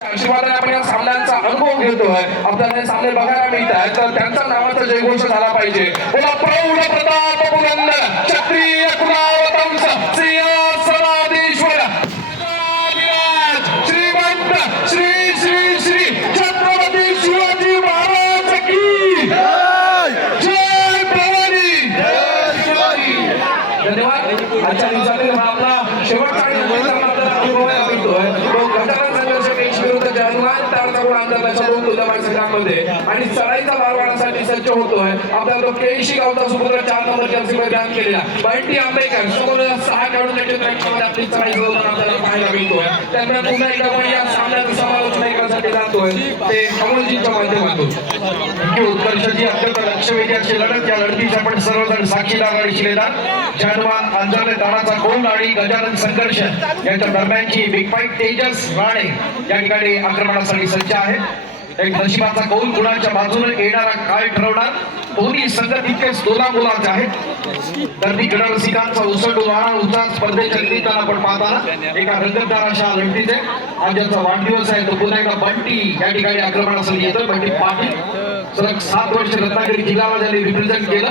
आशीर्वादाने आपण या सामन्यांचा अनुभव घेतोय, आपल्याला सामने बघायला मिळत आहेत, तर त्यांचा नावाचा जयघोष झाला पाहिजे. बोला प्रौढ प्रताप बुलंद क्षत्रिय कुलावतंस सिंहासनाधीश्वर श्रीमंत श्री श्री श्री छत्रपती शिवाजी महाराज की जय भवानी. धन्यवाद. आजच्या दिवसातील हा आपला शेवटचा आणि अंतिम अनुभव मिळतोय. तो गजानन संघर्ष पेश विरुद्ध जयनुमान तारतरुण आंदोलनाच्या दोन तुल्यमान संघांमध्ये आणि चढाईचा मारवाण्यासाठी सज्ज होतोय. आपल्याला तो केळशी गावचा सुपुत्र 4 नंबर जर्सीमध्ये दान केलेला बंटी आंबेकर समोर 6 खेळाडूंच्या ट्रॅकमध्ये आपली चढाई जोडताना आपल्याला पाहायला मिळतोय. त्यामुळे पुन्हा एकदा आपण या सामन्यात समालोचना करण्यासाठी जातोय ते अमोलजीच्या माध्यमातून. उत्कर्षजी अत्यंत लक्षवेधी अशी लढत, या लढतीचे आपण सर्वजण साक्षीदार आणि शिलेदार. जयनुमान अंजरले तानाचा कोण आणि गजानन संघर्ष यांच्या दरम्यानची बिग फाईट तेजस राणे या ठिकाणी आक्रमणासाठी सज्ज आहे. एक नशिबाचा कौल कुणाच्या बाजूने येणारा काय ठरवणार. दोन्ही संघ तितकेच दोलामोलाचे आहेत. दरबी क्रीडा रसिकांचा उसळून वाहणार उत्साह स्पर्धेच्या निमित्तानं आपण पाहताना एका रंगतदार अशा लढतीचे आज ज्याचा वाढदिवस आहे तो पुन्हा एकदा बंटी या ठिकाणी आक्रमणासाठी येतो. बंटी पाटील सलग 7 वर्ष रत्नागिरी जिल्ह्याला ज्यांनी रिप्रेझेंट केलं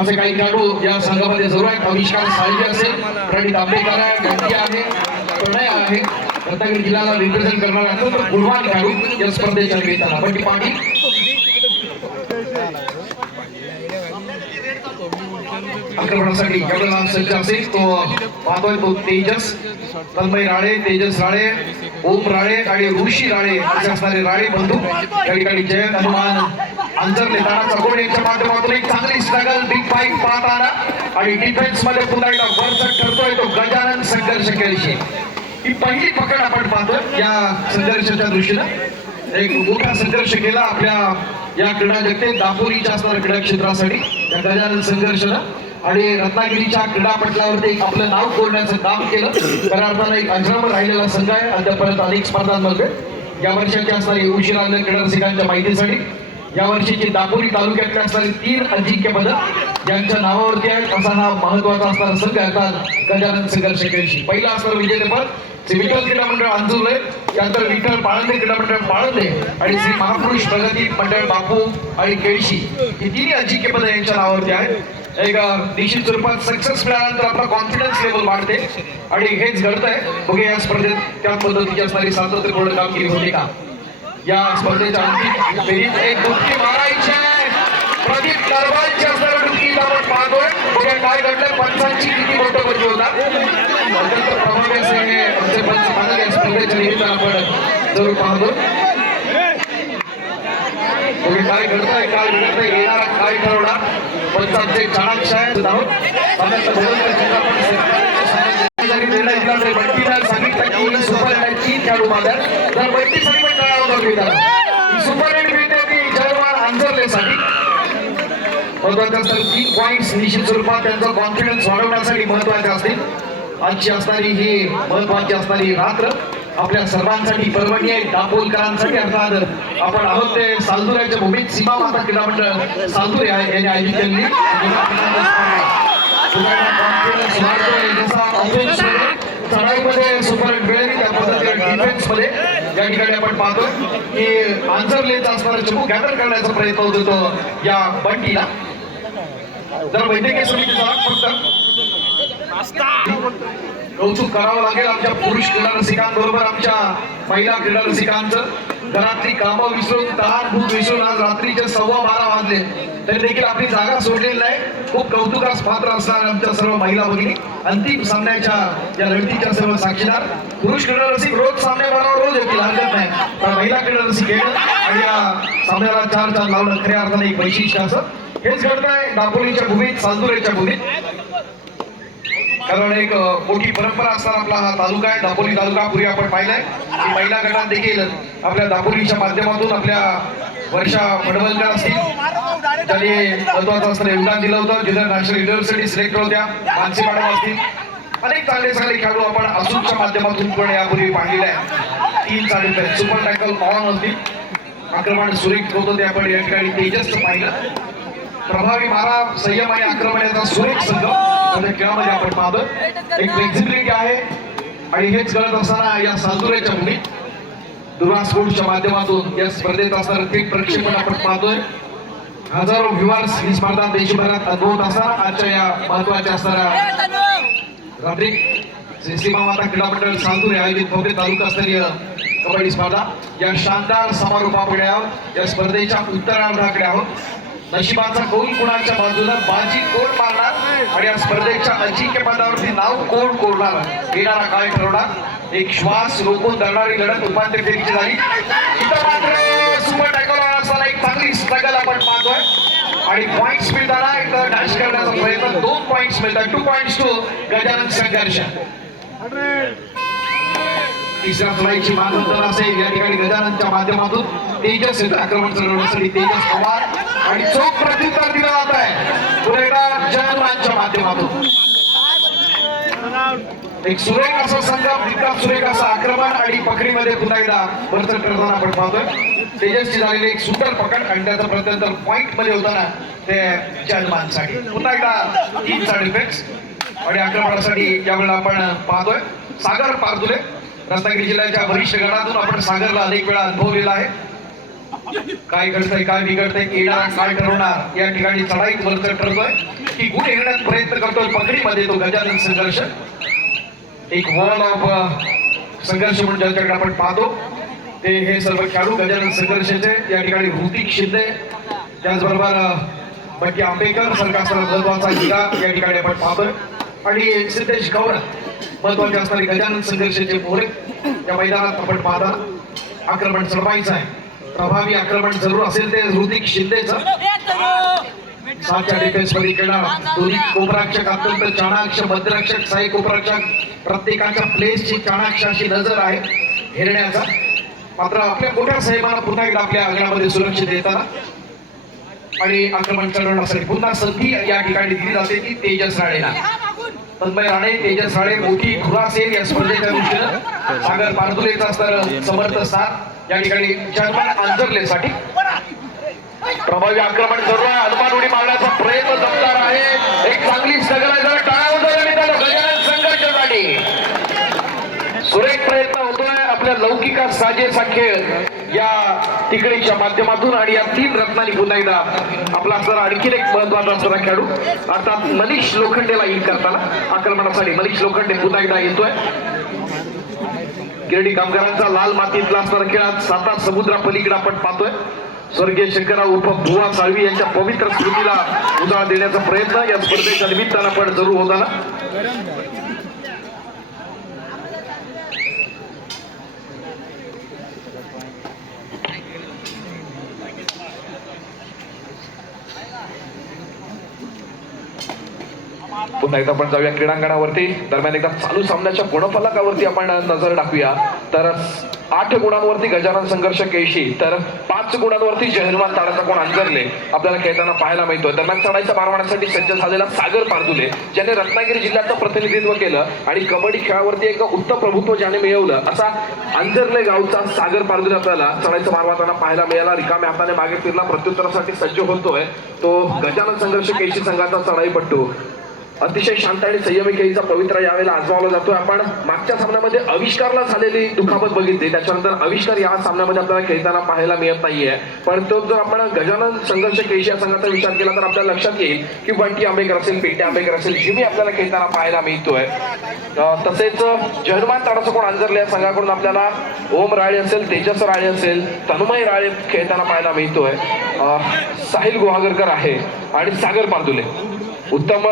असे काही खेळाडू या संघामध्ये जरूर आहेत. आविष्कार साळजे असेल, प्रणित आंबेकर आहे, गंटी आहे, प्रणय आहे. रत्नागिरी जिल्ह्याला रिप्रेझेंट करणारे अत्यंत गुणवान खेळाडू या स्पर्धेच्या निमित्तानं बंटी पाटील आक्रमणासाठी एवढा सज्ज असेल. तो पाहतोय तो तेजस तन्मय राळे, तेजस राळे, ओम राळे आणि ऋषी राळे असे असणारे राळे बंधू या ठिकाणी जय हनुमान अंजरले तानाचा कोण यांच्या माध्यमातून एक चांगली स्ट्रगल बिग फाईट पाहताना आणि डिफेन्स मध्ये पुन्हा एकदा वरचढ ठरतोय तो गजानन संघर्ष केळशी. ही पहिली पकड आपण पाहतोय या संघर्षाच्या दृष्टीनं. एक मोठा संघर्ष केला आपल्या या क्रीडा जगते दापोलीच्या असणाऱ्या क्रीडा क्षेत्रासाठी या गजानन संघर्षानं आणि रत्नागिरीच्या क्रीडापटलावरती आपलं नाव कोरण्याचं काम केलं. खऱ्या अर्थानं एक अजरामर राहिलेला संघ आहे. अद्यापर्यंत अनेक स्पर्धांमध्ये या वर्षाची असणारी उशिरा क्रीडा रसिकांच्या माहितीसाठी या वर्षीची दापोली तालुक्यातले असणारी 3 अजिंक्यपद ज्यांच्या नावावरती आहेत असा हा महत्वाचा असणारा संघ अर्थात गजानन संघर्ष केळशी. पहिला असणारं विजेतेपद श्री विठ्ठल क्रीडा मंडळ अंजुरले, त्यानंतर विठ्ठल पाळंदे क्रीडा मंडळ पाळंदे आणि श्री महापुरुष प्रगती मंडळ बापू आणि केळशी ही 3 अजिंक्यपद यांच्या नावावरती आहेत. एक निश्चित स्वरूपात सक्सेस मिळाल्यानंतर आपला कॉन्फिडन्स लेवल वाढते आणि हेच घडतंय. बघे या स्पर्धेत त्या पद्धतीची असणारी सातत्यपूर्ण कामगिरी होती का. या स्पर्धेच्या अंतिम फेरीत एक डुबकी मारायची प्रदीप नरवालची असणारी डुबकी आपण पाहतोय. बघा काय घडलं, पंचांची किती मोठं बदली होता. अत्यंत प्रभावी असे हे आमचे पंच मानक या स्पर्धेच्या निमित्तानं आपण जरूर पाहतो. काय घडतंय, काय घडतंय, येणारा काय ठरवणार. पंचांचे चाणक्य आहेत आहोत. बंटीला सांगितलं की सुपर हिट 3 खेळाडू मागतात, तर बंटीसाठी पण कळावं सुपर हिट मिळते ती जयनुमान अंजरलेसाठी. महत्वाचे असणारे 3 पॉइंट्स निश्चित स्वरूपात त्यांचा कॉन्फिडन्स वाढवण्यासाठी महत्वाचे असतील. आजची असणारी ही महत्वाची असणारी रात्र आपल्या सर्वांसाठी पर्वणी आहे. दापोलकरांसाठी अर्थात आपण आहोत ते सालदुऱ्याच्या भूमीत सीमा माता क्रीडा मंडळ सालदुरे आहे यांनी आयोजित केलेली चढाईमध्ये सुपर मिळाली त्या पद्धतीने डिफेन्स मध्ये या ठिकाणी आपण पाहतो की आंजरलेचा असणारा चमू गॅदर करण्याचा प्रयत्न होतो तो या बंटीला. जर वैद्यकीय समितीचा फक्त कौतुक करावं लागेल आमच्या पुरुष क्रीडा रसिकांबरोबर आमच्या महिला क्रीडा रसिकांचं. घरातली कामं विसरून तहान भूक विसरून आज रात्रीचे 12:15 वाजले तरी देखील आपली जागा सोडलेली नाही. खूप कौतुकास पात्र असणार आमच्या सर्व महिला भगिनी अंतिम सामन्याच्या या लढतीच्या सर्व साक्षीदार. पुरुष क्रीडा रसिक रोज सामने बनावर रोज येतील, हरकत नाही, पण महिला क्रीडा रसिक येणं आणि या सामन्याला 4 चांद लावणं खऱ्या अर्थाने एक वैशिष्ट्य असं हेच घडतंय दापोलीच्या भूमीत, सालदुरेच्या भूमीत. कारण एक मोठी परंपरा असणार आपला हा तालुका आहे दापोली तालुका. पूर्वी आपण पाहिलंय की महिला गटात देखील आपल्या दापोलीच्या माध्यमातून आपल्या वर्षा फडवलकर असतील त्यांनी महत्वाचं असणारं योगदान दिलं होतं. ज्युनियर नॅशनल युनिव्हर्सिटी सिलेक्ट होत्या. मानसी मॅडम असतील, अनेक चांगले चांगले खेळाडू आपण असूनच्या माध्यमातून पण यापूर्वी पाहिलेले आहे. 3 चांगले सुपर टॅकल पॉन असतील, आक्रमण सुरेख होतं ते आपण या ठिकाणी तेजस पाहिलं. प्रभावी मारा, संयम आणि आक्रमण याचा सुरेख संघ खेळामध्ये आपण पाहतो. एक फ्लेक्झिबिलिटी आहे आणि हेच कळत असताना या सालदुऱ्याच्या भूमीत दुर्वा स्पोर्ट्सच्या माध्यमातून या स्पर्धेत असणारं थेट प्रक्षेपण आपण पाहतोय. हजारो व्ह्युअर्स ही स्पर्धा देशभरात अनुभवत असताना आजच्या या महत्वाच्या असणाऱ्या रात्री सीमा माता क्रीडा मंडळ सांगून आयोजित भव्य तालुकास्तरीय कबड्डी स्पर्धा या शानदार समारोपाकडे आहोत. या स्पर्धेच्या उत्तरार्धाकडे आहोत. नशिबाचा कौल कुणाच्या बाजूला, बाजी कोण मारणार आणि या स्पर्धेच्या अजिंक्यपदावरती नाव कोण कोरणार येणारा काळ ठरवणार. एक श्वास रोखून धरणारी लढत उपांत्य फेरीची झाली. इथं मात्र सुपर टॅकल असताना एक चांगली स्ट्रगल आपण पाहतोय आणि पॉइंट्स मिळताना एक डॅश करण्याचा प्रयत्न. 2 पॉइंट्स मिळतात. 2 पॉइंट्स टू गजानन संघर्ष. तिसऱ्या सलाईची मानवंदना असेल या ठिकाणी गजाननच्या माध्यमातून तेजस येतो आक्रमण चढवण्यासाठी. तेजस पवार आणि चोख प्रत्युत्तर दिलं जात आहे पुढे जयमानच्या माध्यमातून. एक सुरेख असं संघम, इतका सुरेख असं आक्रमण आणि पकडीमध्ये पुन्हा एकदा बरचड करताना आपण पाहतोय. तेजसची झालेली एक सुंदर पकड आणि त्याचं प्रत्यंतर पॉइंट मध्ये होताना ते जयमानसाठी पुन्हा एकदा टीमचा डिफेन्स आणि आक्रमणासाठी यावेळेला आपण पाहतोय सागर पारदुले. रत्नागिरी जिल्ह्याच्या वरिष्ठ गटातून आपण सागरला अनेक वेळा अनुभवलेला आहे. काय घडतंय काय बिघडतंय येणारा काळ ठरवणार. या ठिकाणी चढाईत वरचढ ठरतोय की गुण येण्याचा प्रयत्न करतोय पकडीमध्ये तो गजानन संघर्ष. एक वॉल ऑफ संघर्ष म्हणून ज्याच्याकडे आपण पाहतो ते हे सर्व खेळाडू गजानन संघर्षाचे. या ठिकाणी ऋतिक शिंदे त्याचबरोबर बट्टी आंबेकर सरकार महत्वाचा हिरा या ठिकाणी आपण पाहतोय आणि सिद्धेश गौर महत्वाचे असणारे गजानन संघर्षाचे मोरे या मैदानात आपण पाहता. आक्रमण चढवायचं आहे. प्रभावी आक्रमण जरूर असेल ते ऋतिक शिंदेचं. 7च्या डिफेन्स मध्ये खेळणार दोन्ही कोपरक्षक अत्यंत चाणाक्ष, मध्यरक्षक, साई कोपरक्षक प्रत्येकाच्या प्लेसची चाणाक्ष अशी नजर आहे हेरण्याचा. मात्र आपल्या मोठ्या साहेबांना पुन्हा एकदा आपल्या अंगणामध्ये सुरक्षित येताना आणि आक्रमण चढवण्यासाठी पुन्हा संधी या ठिकाणी दिली जाते ती तेजस राणेला. तन्मय राणे, तेजस राणे मोठी धुरा असेल या स्पर्धेच्या दृष्टीनं. सागर पारदुलेचा असणारं समर्थ साथ या ठिकाणी जर्मन आंजरलेसाठी. प्रभावी आक्रमण जरूर आहे. हनुमान उडी मारण्याचा प्रयत्न जमणार आहे. एक चांगली स्ट्रगल टाळावं आणि त्याला गजानन संघर्षासाठी सुरेख प्रयत्न होतोय. आपल्या लौकिका साजेसा खेळ या तिकडीच्या माध्यमातून आणि या 3 रत्नांनी पुन्हा एकदा आपला असणारा आणखीन एक महत्वाचा असणारा खेळाडू अर्थात मनीष लोखंडेला इन करताना आक्रमणासाठी मनीष लोखंडे पुन्हा एकदा येतोय. गिरडी कामगारांचा लाल मातीतला असणारा खेळात साता समुद्रा पलीकडे आपण पाहतोय. स्वर्गीय शंकरराव उर्फ बुवा साळवी यांच्या पवित्र स्मृतीला उजाळा देण्याचा प्रयत्न या स्पर्धेच्या निमित्तानं पण जरूर होताना. पुन्हा एकदा आपण जाऊया क्रीडांगणावरती. दरम्यान एकदा चालू सामन्याच्या गुणफलकावरती आपण नजर टाकूया. तर 8 गुणांवरती गजानन संघर्ष केशी तर 5 गुणांवरती जहिरमान ताडाचा कोण अंजरले आपल्याला खेळताना पाहायला मिळतोय. दरम्यान चढाईचा मारवाण्यासाठी सज्ज झालेला सागर पारदुले ज्याने रत्नागिरी जिल्ह्याचं प्रतिनिधित्व केलं आणि कबड्डी खेळावरती एक उत्तम प्रभुत्व ज्याने मिळवलं असा अंजरले गावचा सागर पारदुले आपल्याला चढाईचा मारवाताना पाहायला मिळाला. रिकाम्या हाताने मागे फिरला, प्रत्युत्तरासाठी सज्ज होतोय तो गजानन संघर्ष केशी संघाचा चढाईपट्टू. अतिशय शांत आणि संयमी खेळीचा पवित्र यावेळेला आजमावला जातोय. आपण मागच्या सामन्यामध्ये आविष्कारला झालेली दुखापत बघितली, त्याच्यानंतर आविष्कार या सामन्यामध्ये आपल्याला खेळताना पाहायला मिळत नाहीये. पण तो जर आपण गजानन संघर्ष केशी या संघाचा विचार केला तर आपल्याला लक्षात येईल की बंटी आंबेकर असेल, पेटे आंबेकर असेल, जिमी आपल्याला खेळताना पाहायला मिळतोय. तसेच जहरमान ताडाचा कोण अंजरले या संघाकडून आपल्याला ओम राळे असेल, तेजस राळे असेल, तनुमय राळे खेळताना पाहायला मिळतोय. साहिल गुहागरकर आहे आणि सागर पारदुले. उत्तम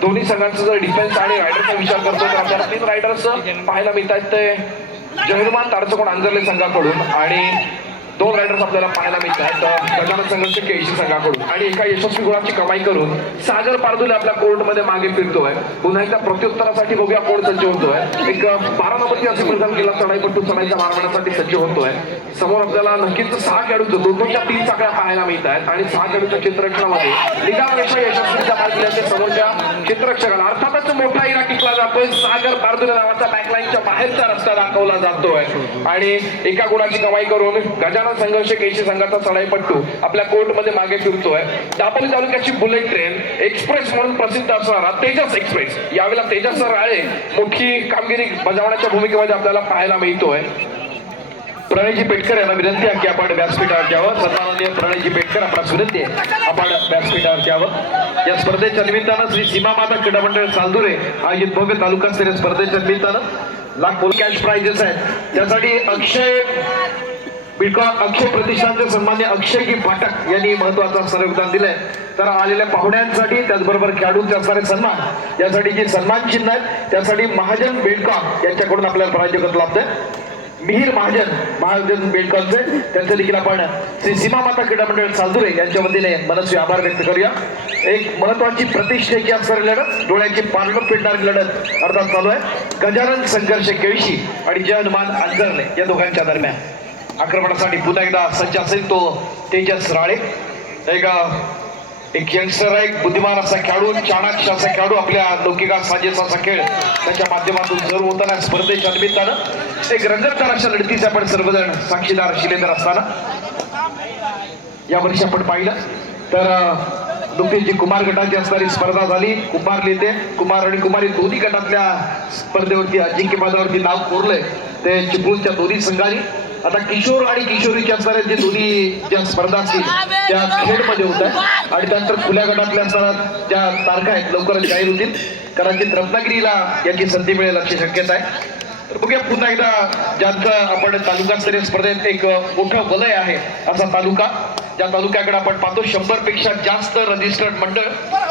दोन्ही संघांचा जर डिफेन्स आणि रायडरचा विचार करतो तर आपल्याला 3 रायडर्स पाहायला मिळतात ते जहिरमान ताडाचा कोण अंजरले संघाकडून आणि 2 रायडर्स आपल्याला पाहायला मिळतात गजानन संघर्ष केशी संघाकडून. आणि एका यशस्वी गुणाची कमाई करून सागर पारदुले आपल्या कोर्टमध्ये मागे फिरतोय. पुन्हा एकदा प्रत्युत्तरासाठी बघूया कोण सज्ज होतोय. एक 12 नंबरची असे प्रदान केला चढाईपट्टू चढाईचा मारण्यासाठी सज्ज होतोय. समोर आपल्याला नक्कीच 6 खेळाडूंचं 2-2च्या 3 चाकड्या पाहायला मिळत आहेत आणि 6 खेळाडूंच्या चित्ररक्षणामध्ये निगामरेषा यशस्वीच्या पार केल्याचे समोरच्या चित्ररक्षकाला अर्थातच मोठा इरा टिकला जातोय. सागर पारदुले नावाचा बॅकलाईनच्या बाहेरचा रस्ता दाखवला जातोय आणि एका गुणाची कमाई करून गजानन संघर्ष केशी संघाचा चढाईपट्टू आपल्या कोर्टमध्ये मागे फिरतोय. दापोली तालुक्याची बुलेट ट्रेन एक्सप्रेस म्हणून प्रसिद्ध असणारा तेजस एक्सप्रेस यावेळेला तेजस राळे मोठी कामगिरी बजावण्याच्या भूमिकेमध्ये आपल्याला पाहायला मिळतोय. प्रणयजी पेटकर यांना विनंती आहे की आपण व्यासपीठावर घ्यावं. सन्माननीय प्रणयजी पेटकर आपणास विनंती आहे आपण व्यासपीठावर घ्यावं. या स्पर्धेच्या निमित्तानं श्री सीमा माता क्रीडा मंडळ चांदुरे आयोजित भव्य तालुकास्तरीय स्पर्धेच्या निमित्तानं लाख कॅश प्राइजेस आहेत. त्यासाठी अक्षय प्रतिष्ठानचे सन्मान्य अक्षयजी पाठक यांनी महत्वाचं असणारे योगदान दिलंय. तर आलेल्या पाहुण्यांसाठी त्याचबरोबर खेळाडूंचे असणारे सन्मान यासाठी जे सन्मान चिन्ह आहेत त्यासाठी महाजन बेडकॉम यांच्याकडून आपल्याला प्रायोजक लाभतंय. मिहीर महाजन बेडकॉमचे त्यांचे देखील आपण श्री सीमा माता क्रीडा मंडळ चांदुरे यांच्या वतीने मनस्वी आभार व्यक्त करूया. एक महत्वाची प्रतिष्ठेची असणारी लढत, डोळ्याची पारणं पेटणारी लढत अर्थात चालू आहे. गजानन संघर्ष केळशी आणि जय हनुमान अंजरले या दोघांच्या दरम्यान आक्रमणासाठी पुन्हा एकदा सज्ज असेल तो तेजस राळे. एक यंगस्टर आहे, एक बुद्धिमान असा खेळाडू, चाणक्य असा खेळाडू, आपल्या लौकिका साजेसा असा खेळ त्याच्या माध्यमातून जरूर होताना स्पर्धेच्या निमित्तानं एक रंगतदार अशा लढतीचे आपण सर्वजण साक्षीदार शिलेदार असताना यावर्षी आपण पाहिलं तर नुकतीच जी कुमार गटाची असणारी स्पर्धा झाली. कुमार आणि कुमारी दोन्ही गटातल्या स्पर्धेवरती अजिंक्यपदावरती नाव कोरलंय ते चिपळूणच्या दोन्ही संघांनी. आता किशोर आणि किशोरीच्या असणाऱ्या जे दोन्ही ज्या स्पर्धा असतील त्या खेळमध्ये होत आहेत आणि त्यानंतर खुल्या गटातल्या असणाऱ्या ज्या तारखा आहेत लवकरच जाहीर होतील. कदाचित रत्नागिरीला याची संधी मिळेल अशी शक्यता आहे. तर बघूया पुन्हा एकदा ज्यांचं आपण तालुकास्तरीय स्पर्धेत एक मोठं वलय आहे असा तालुका, ज्या तालुक्याकडे आपण पाहतो 100 पेक्षा जास्त रजिस्टर्ड मंडळ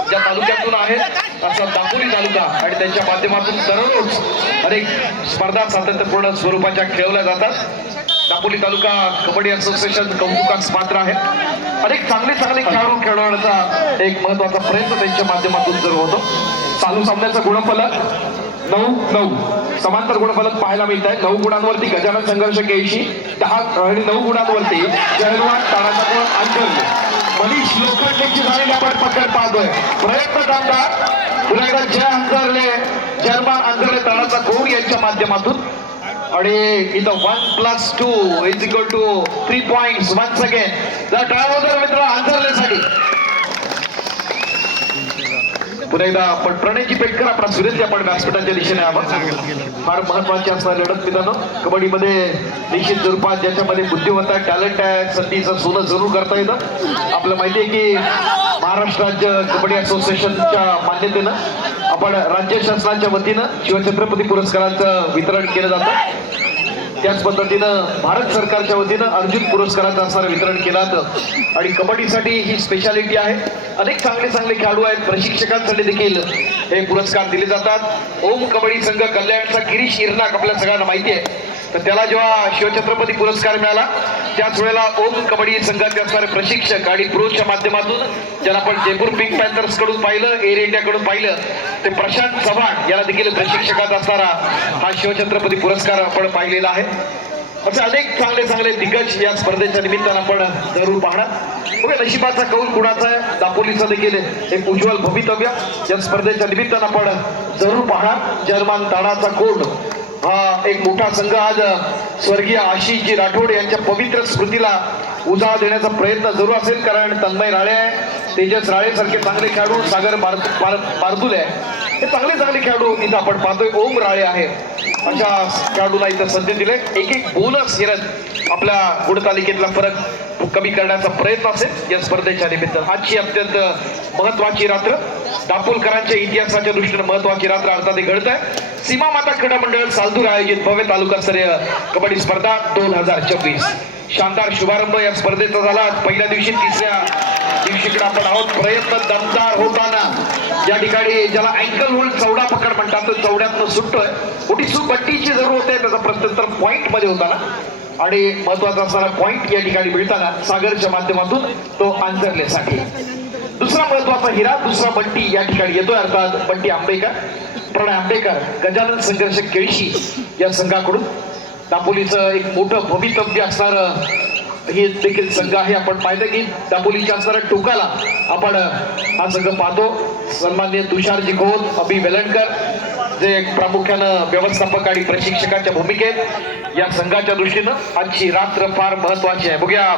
ज्या तालुक्यातून आहेत असा दापोली तालुका आणि त्यांच्या माध्यमातून दररोज अनेक स्पर्धा सातत्यपूर्ण स्वरूपाच्या खेळवल्या जातात. दापोली तालुका कबड्डी असोसिएशन कौतुकास पात्र आहे. अनेक चांगले खेळाडू खेळवण्याचा एक महत्वाचा प्रयत्न त्यांच्या माध्यमातून जरूर होतो. चालू सामन्याचा गुणफलक 9-9 समांतर गुणफलक पाहायला मिळत आहे. 9 गुणांवरती गजानन संघर्ष केळशी, 10 आणि 9 गुणांवरती जयहनुमान ताराचा गुण अंजरले. मनीष लोखंडेची झालेली आपण पकड पाहतोय. प्रयत्न दमदार पुन्हा एकदा जय अंजरले, जयहनुमान अंजरले ताराचा गुण यांच्या माध्यमातून आणि इथं 1+2 = 3 points. Once again the driver मित्र अंजरलेसाठी पुन्हा एकदा आपण प्रणयजी पेटकर आपण सुरेश आपण व्यासपीठाच्या दिशेने यावं. फार महत्वाची असणारी लढत मित्रांनो कबड्डीमध्ये निश्चित स्वरूपात ज्याच्यामध्ये बुद्धिमत्ता टॅलेंट आहे संधीचं सोनं जरूर करता येतं. आपल्याला माहिती आहे की महाराष्ट्र राज्य कबड्डी असोसिएशनच्या मान्यतेनं आपण राज्य शासनाच्या वतीनं शिवछत्रपती पुरस्कारांचं वितरण केलं जातं. त्याच पद्धतीनं भारत सरकारच्या वतीनं अर्जुन पुरस्काराचं असणारं वितरण केलं जातं आणि कबड्डीसाठी ही स्पेशालिटी आहे. अनेक चांगले खेळाडू आहेत, प्रशिक्षकांसाठी देखील हे पुरस्कार दिले जातात. ओम कबड्डी संघ कल्याणचा गिरीश इरनाक आपल्या सगळ्यांना माहिती आहे. तर त्याला जेव्हा शिवछत्रपती पुरस्कार मिळाला त्याच वेळेला ओम कबड्डी संघाचे असणारे प्रशिक्षक आणि प्रोच्या माध्यमातून ज्याला आपण जयपूर पिंक पॅन्थर्स कडून पाहिलं, एअर इंडिया कडून पाहिलं ते प्रशांत चव्हाण याला देखील प्रशिक्षकाचा असणारा हा शिवछत्रपती पुरस्कार आपण पाहिलेला आहे. असे अनेक चांगले दिग्गज या स्पर्धेच्या निमित्तानं आपण जरूर पाहणार. बघा नशिबाचा कौल कुणाचा आहे, दापोलीचं देखील एक उज्ज्वल भवितव्य या स्पर्धेच्या निमित्तानं आपण जरूर पाहणार. जर्मन ताडाचा कोंड हा एक मोठा संघ आज स्वर्गीय आशिषजी राठोड यांच्या पवित्र स्मृतीला उजाळा देण्याचा प्रयत्न जरूर असेल. कारण तन्मय राळे आहे, तेजस राळे सारखे चांगले खेळाडू, सागर बारदुले हे चांगले खेळाडू इथं आपण पाहतोय. ओम राळे आहे, अशा खेळाडूला इथं संधी दिले. एक बोनस हिरत आपल्या गुणतालिकेतला फरक कमी करण्याचा प्रयत्न असेल या स्पर्धेच्या निमित्त. आजची अत्यंत महत्वाची रात्र, दापोलकरांच्या इतिहासाच्या दृष्टीने महत्वाची रात्र अर्थात घडत आहे. सीमा माता क्रीडा मंडळ सालदूर आयोजित भव्य तालुकास्तरीय कबड्डी स्पर्धा 2024 शानदार शुभारंभ या स्पर्धेचा झाला. पहिल्या दिवशी तिसऱ्या दिवशीकडे आपण आहोत. प्रयत्न दमदार होताना या ठिकाणी ज्याला अँकल होल्ड चौडा पकड म्हणतात चौड्यातनं सुटतोय. मोठी सुटबट्टीची जरूर होते त्याचा प्रत्यंतर पॉइंट मध्ये होताना आणि महत्वाचा असणारा पॉइंट या ठिकाणी मिळताना सागरच्या माध्यमातून तो अंजरलेसाठी. दुसरा महत्वाचा हिरा, दुसरा बंटी या ठिकाणी येतोय अर्थात बंटी आंबेकर, प्रणय आंबेकर गजानन संघर्ष केळशी या संघाकडून. दापोलीचं एक मोठं भवितव्य असणारं हे देखील संघ आहे. आपण पाहिलं की दापोलीच्या असणाऱ्या टोकाला आपण हा संघ पाहतो. सन्माननीय तुषारजी खोत, अभि वेलणकर जे प्रामुख्यानं व्यवस्थापक आणि प्रशिक्षकाच्या भूमिकेत या संघाच्या दृष्टीनं आजची रात्र फार महत्वाची आहे. बघूया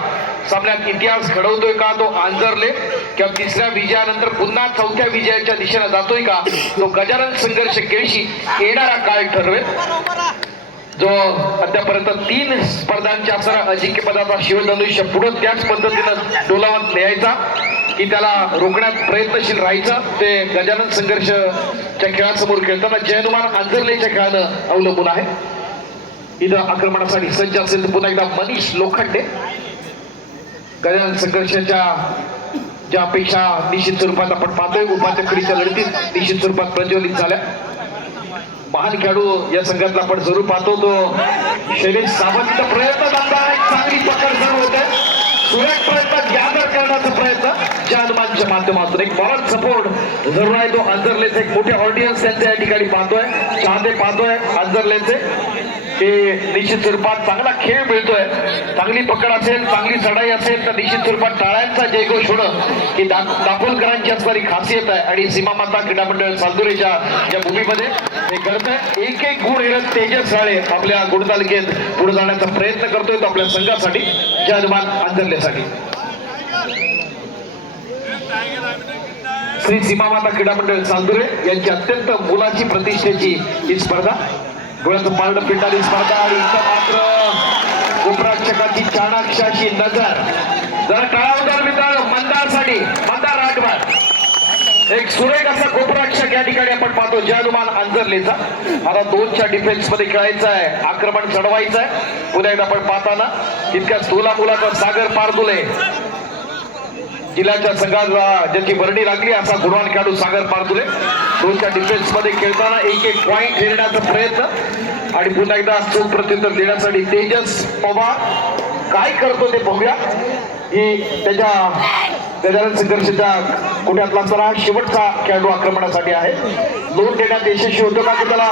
सामन्यात इतिहास घडवतोय का तो अंजरले, किंवा तिसऱ्या विजयानंतर पुन्हा चौथ्या विजयाच्या दिशेने जातोय का तो गजानन संघर्ष केळशी. येणारा काळ ठरवेल. जो अद्यापर्यंत 3 स्पर्धांच्या असणारा अजिंक्यपदाचा शिवधनुष्य पुढे त्याच पद्धतीनं डोलावत न्यायचा की त्याला रोखण्यात प्रयत्नशील राहायचं ते गजानन संघर्षच्या खेळासमोर खेळताना जय हनुमान आंजर्लेच्या खेळानं अवलंबून आहे. इथं आक्रमणासाठी सज्ज असेल तर पुन्हा एकदा मनीष लोखंडे. गजानन संघर्षाच्या ज्या अपेक्षा निश्चित स्वरूपात आपण पाहतोय उपाध्यक्षीच्या लढतीत निश्चित स्वरूपात प्रज्वलित झाल्या. महान खेळाडू या संघातला आपण जरूर पाहतो तो शैलेश सावंत. प्रयत्न करताना एक चांगली पकड सुरू होते. सुरेख प्रयत्न गॅदर करण्याचा प्रयत्न जय हनुमानच्या माध्यमातून एक मॉरल सपोर्ट जरूर आहे. तो आंजर्लेचे एक मोठे ऑडियन्स त्यांच्या या ठिकाणी पाहतोय, चाहते पाहतोय आंजर्लेचे. हे निश्चित स्वरूपात चांगला खेळ मिळतोय. चांगली पकड असेल, चांगली चढाई असेल तर निश्चित स्वरूपात टाळ्यांचा जयघोष होणं ही दापोलकरांची असणारी खासियत आहे. आणि सीमा माता क्रीडा मंडळ चांदुरेच्या ज्या भूमीमध्ये हे करतंय एक एक गुण हिरत तेजस राळे आपल्या गुणतालिकेत पुढे जाण्याचा प्रयत्न करतोय तो आपल्या संघासाठी जय हनुमान आंजर्लेसाठी. श्री सीमा माता क्रीडा मंडळ चांदुरे यांची अत्यंत मुलाची प्रतिष्ठेची ही स्पर्धा. डोळ्याचं पारडं पिटारी स्पर्धा आणि इथं मात्र उपराक्षकाची चाणाक्षाची नजर. जरा टाळावदार मित्रांनो मंदारसाठी मंदार राठवाड एक सुरेख असा गोपराक्षक या ठिकाणी आपण पाहतो जय हनुमान आंजर्लेचा. आता 2च्या डिफेन्स मध्ये खेळायचं आहे, आक्रमण चढवायचं आहे. पुन्हा एकदा आपण पाहताना तितक्या सोला मुलाचा सागर पारदुले जिल्ह्याच्या संघाला ज्याची वर्णी लागली असा गुणवान खेळाडू सागर पारदुले 2च्या डिफेन्स मध्ये खेळताना एक एक पॉइंट घेण्याचा प्रयत्न आणि पुन्हा एकदा चोख प्रत्युत्तर देण्यासाठी तेजस पवार काय करतो ते पाहूया. ही त्याच्या गजानन संघर्षाच्या कुठ्यातला असणारा शेवटचा खेळाडू आक्रमणासाठी आहे. लोन देण्यात यशस्वी होतो का त्याला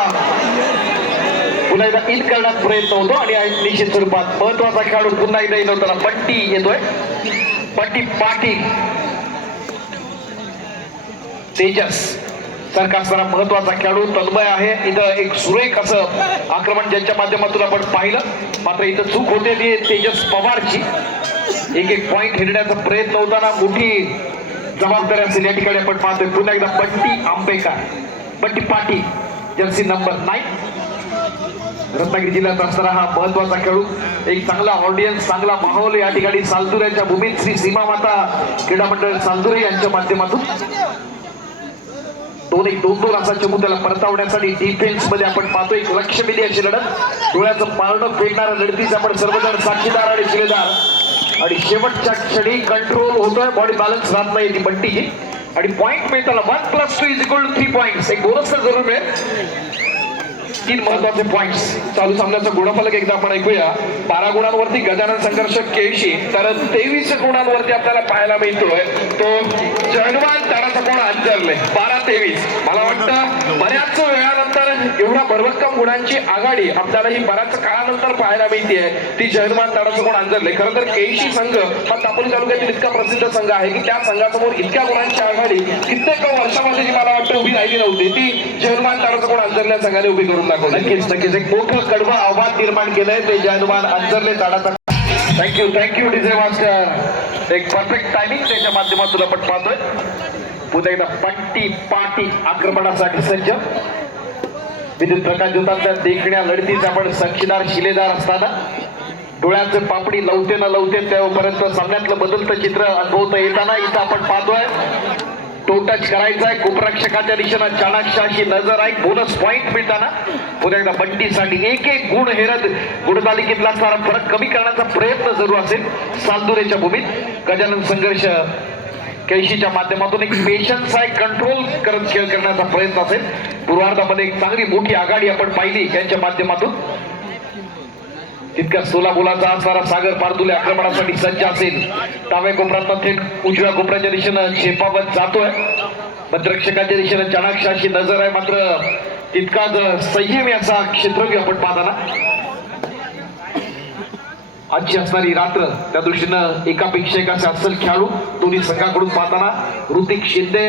पुन्हा एकदा इन करण्यात प्रयत्न होतो आणि निश्चित स्वरूपात महत्वाचा खेळाडू पुन्हा एकदा येतो त्याला बंटी येतोय. बंटी पाटील तेजस सारखा असणारा महत्वाचा खेळाडू तन्मय आहे. इथं एक सुरेख असं आक्रमण ज्यांच्या माध्यमातून आपण पाहिलं मात्र इथं चूक होते ती तेजस पवारची. एक एक पॉइंट हेरण्याचा प्रयत्न होताना मोठी जबाबदारी असेल या ठिकाणी आपण पाहतोय. पुन्हा एकदा बंटी आंबेकर बंटी पाटील जर्सी नंबर 9 रत्नागिरी जिल्ह्यात असणारा हा महत्वाचा खेळाडू. एक चांगला ऑडियन्स चांगला माहोल या ठिकाणी सालदुऱ्याच्या भूमीत श्री सीमा माता क्रीडा मंडळ सालदुरे यांच्या माध्यमातून 2-1-2-2 असा चमू त्याला परतावण्यासाठी डिफेन्स मध्ये आपण पाहतो. एक लक्ष्यभेदी अशी लढत डोळ्याचं पारडं फेडणाऱ्या लढतीचे आपण सर्वजण साक्षीदार आणि शिलेदार आणि शेवटच्या क्षणी कंट्रोल होतोय. बॉडी बॅलन्स राहत नाही ती बंटीची आणि पॉइंट मिळताना 1+2 = 3 पॉइंट्स. एक बोनस जरूर मिळेल. 3 महत्वाचे पॉइंट्स. चालू सामन्याचा गुणफलक एकदा आपण ऐकूया. 12 गुणांवरती गजानन संघर्ष 81 तर 23 गुणांवरती आपल्याला पाहायला मिळतोय तो जय हनुमान ताडाचा कोण आंजर्ले 12-23. मला वाटतं बऱ्याच वेळानंतर एवढ्या भरभक्कम गुणांची आघाडी आपल्याला ही बऱ्याच काळानंतर पाहायला मिळते ती जय हनुमान ताडाचा कोण आंजर्ले. खरं तर 81 संघ हा दापोली तालुक्यातील इतका प्रसिद्ध संघ आहे की त्या संघासमोर इतक्या गुणांची आघाडी कित्येक वर्षामध्ये जी मला वाटतं उभी राहिली नव्हती ती जय हनुमान ताडाचा कोण आंजर्ले संघाने उभी करून नक्कीच नक्कीच एक मोठं कडवं आव्हान निर्माण केलंय ते जय हनुमान आंजर्ले ताडाचा. Thank you DJ master. एक परफेक्ट टायमिंग त्याच्या माध्यमातून आपण पाहतोय. पुन्हा एकदा बंटी पाटील आक्रमणासाठी सज्ज. विद्युत प्रकाश ज्योतांच्या देखण्या लढतीत आपण साक्षीदार शिलेदार असताना डोळ्याचे पापडी लवते न लवते तेव्हापर्यंत सामन्यातलं बदलतं चित्र अनुभवता येताना इथं आपण पाहतोय टो टच करायचा आहे. गोपरक्षकाच्या दिशेनं चाणाक्षाची नजर आहे. बोनस पॉइंट मिळताना पुन्हा एकदा बंटीसाठी एक एक गुण हेरत गुणतालिकेतला असणारा फरक कमी करण्याचा प्रयत्न जरूर असेल सालदुरेच्या भूमीत. गजानन संघर्ष 81च्या माध्यमातून एक पेशन्स आहे कंट्रोल करत खेळ करण्याचा प्रयत्न असेल. पूर्वार्धामध्ये एक चांगली मोठी आघाडी आपण पाहिली यांच्या माध्यमातून. तितक्या सोला मुलाचा असणारा सागर पारदुले आक्रमणासाठी सज्ज असेल. डाव्या कोपऱ्यात थेट उजव्या कोपऱ्याच्या दिशेनं झेपावत जातोय. मध्यरक्षकाच्या दिशेनं चाणाक्षाची नजर आहे मात्र तितकाच संयमी असा क्षेत्रव्यूह आपण पाहताना आजची असणारी रात्र त्या दृष्टीनं एकापेक्षा एक असे अस्सल खेळाडू दोन्ही संघाकडून पाहताना. ऋतिक शिंदे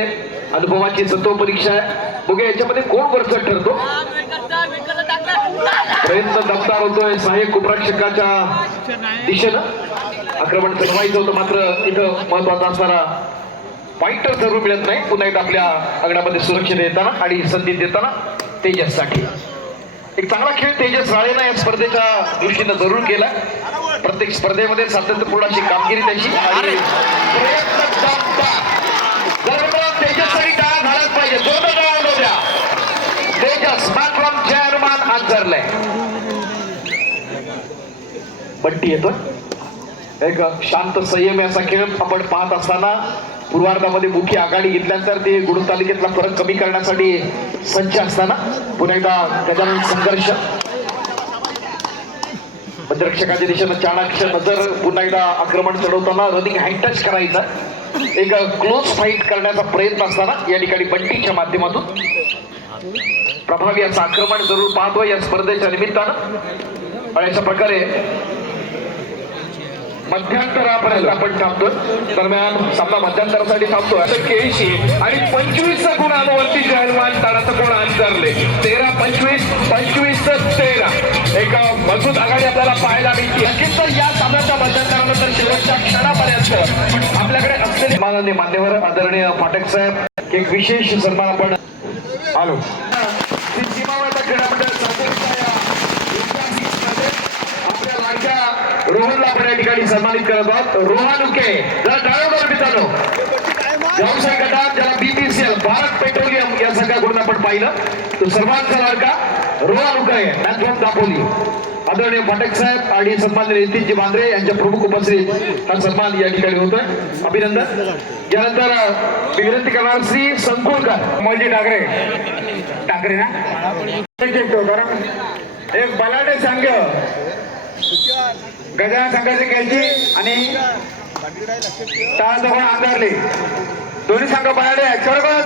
अनुभवाची सत्व परीक्षा आहे. बघूया याच्यामध्ये कोण वरचढ ठरतो. प्रयत्न दमदार होतोय सहाय्यक उपरक्षकाच्या दिशेनं. आक्रमण चढवायचं होतं मात्र इथं महत्वाचा असणारा पॉइंटर जरूर मिळत नाही. पुन्हा एकदा आपल्या अंगणामध्ये सुरक्षित येताना आणि संधी देताना तेजससाठी एक चांगला खेळ तेजस राळेनं या स्पर्धेच्या दृष्टीनं जरूर केला. प्रत्येक स्पर्धेमध्ये सातत्यपूर्ण अशी कामगिरी त्याची आणि प्रयत्न दमदार. जर तेजससाठी टाळा झालाच पाहिजे. जोरदार टाळा होत्या. तेजस मॅक्रॉम जय हनुमान अंतरले. बंटी येतो. एक शांत संयमी असा खेळ आपण पाहत असताना पूर्वार्धामध्ये मोठी आघाडी घेतल्यानंतर ते गुणतालिकेतला फरक कमी करण्यासाठी सज्ज असताना पुन्हा एकदा गजानन संघर्ष. रक्षकाच्या दिशेनं चाणाक्ष नजर. पुन्हा एकदा आक्रमण चढवताना रनिंग हँड टच करायचा. एक क्लोज फाईट करण्याचा प्रयत्न असताना या ठिकाणी बंटीच्या माध्यमातून प्रभावी असं आक्रमण जरूर पाहतो या स्पर्धेच्या निमित्तानं. आणि अशा प्रकारे मध्यांतरापर्यंत आपण थांबतोय. दरम्यान सामना मध्यांतरासाठी थांबतोय. 81 आणि 25चा गुण अनुवर्ती जयमान ताडाचा कोण अंतरले. 13-25, 25-13. एक मजबूत आघाडी आपल्याला पाहायला मिळते. नक्कीच या सामन्याच्या मध्यांतरानंतर शेवटच्या क्षणापर्यंत आपल्याकडे असलेले माननीय मान्यवर आदरणीय पाठक साहेब एक विशेष सन्मान आपण आलो. सीमावर्ती क्रीडा मंडळ आपल्या लाडक्या रोहनला आपण या ठिकाणी सन्मानित करत आहोत. रोहन उके जरा डाळोबर मित्रांनो. व्यावसायिक गटात ज्याला BPCL भारत पेट्रोलियम या संघाकडून आपण पाहिलं तो सर्वांचा लाडका रोहन उके मॅथ्रॉम दापोली. आदरणीय पाठक साहेब आणि सन्माननीय नितीनजी भांद्रे यांच्या प्रमुख उपस्थितीत हा सन्मान या ठिकाणी होतोय. अभिनंदन. यानंतर मी विनंती करणार श्री संकुलकर मोजी ठाकरे ना एक बलाढ्य संघ गजानन संघाचे खेळची आणि टाळाजवळ अंधारले. दोन्ही संघ बलाढ्य आहेत. खरोखर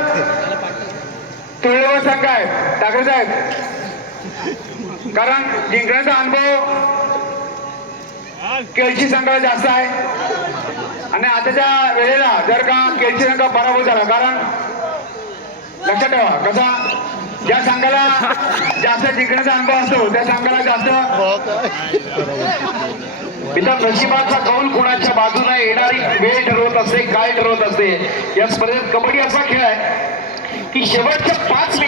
तुळेवर संघ आहे ठाकरे साहेब. कारण जिंकण्याचा अनुभव केळची संघाला जास्त आहे आणि आताच्या वेळेला जर का केळची संघ पराभूत झाला. कारण लक्षात ठेवा कसा ज्या संघाला जास्त जिंकण्याचा अनुभव असतो त्या संघाला जास्त इथं नशिबाचा कौल कुणाच्या बाजूने येणारी वेळ ठरवत असते. काय ठरवत असते या स्पर्धेत कबड्डी असा खेळ आहे की शेवटच्या 5